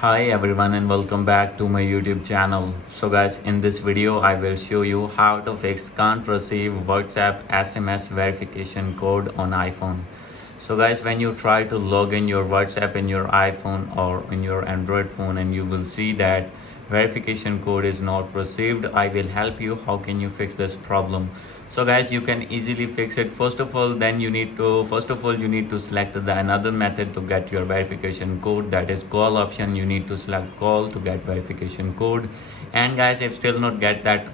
Hi everyone and welcome back to my YouTube channel. So guys, in this video I will show you how to fix can't receive WhatsApp SMS verification code on iPhone. So guys, when you try to log in your WhatsApp in your iPhone or in your Android phone and you will see that verification code is not received, I will help you how can you fix this problem. So guys, you can easily fix it. First of all you need to select the another method to get your verification code, that is call option. You need to select call to get verification code. And guys, if still not get that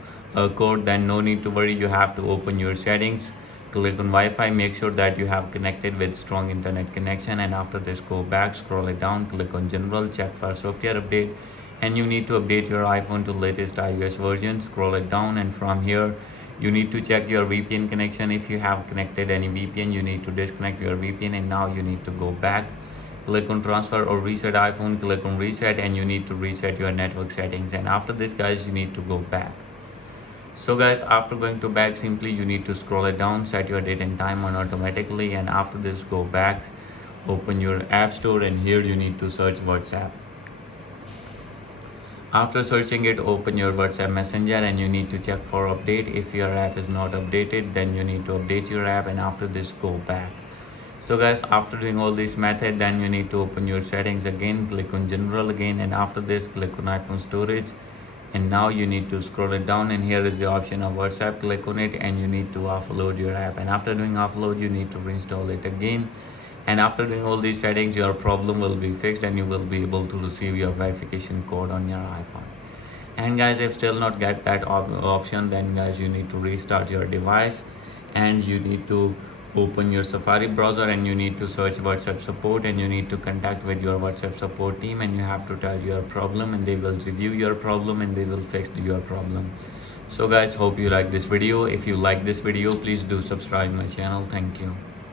code, then no need to worry, you have to open your settings, click on Wi-Fi, make sure that you have connected with strong internet connection, and after this go back, scroll it down, click on general, check for software update, and you need to update your iPhone to latest iOS version. Scroll it down, and from here you need to check your VPN connection. If you have connected any VPN, you need to disconnect your VPN, and now you need to go back, click on transfer or reset iPhone, click on reset, and you need to reset your network settings. And after this guys, you need to go back. So guys, after going to back, simply you need to scroll it down, set your date and time on automatically, and after this go back, open your app store, and here you need to search WhatsApp. After searching it, open your WhatsApp messenger, and you need to check for update. If your app is not updated, then you need to update your app, and after this go back. So guys, after doing all this method, then you need to open your settings again, click on general again, and after this click on iPhone storage, and now you need to scroll it down, and here is the option of WhatsApp. Click on it, and you need to offload your app, and after doing offload, you need to reinstall it again. And after doing all these settings, your problem will be fixed, and you will be able to receive your verification code on your iPhone. And guys, if still not get that option, then guys, you need to restart your device, and you need to open your Safari browser, and you need to search WhatsApp support, and you need to contact with your WhatsApp support team, and you have to tell your problem, and they will review your problem, and they will fix your problem. So guys, hope you like this video. If you like this video, please do subscribe my channel. Thank you.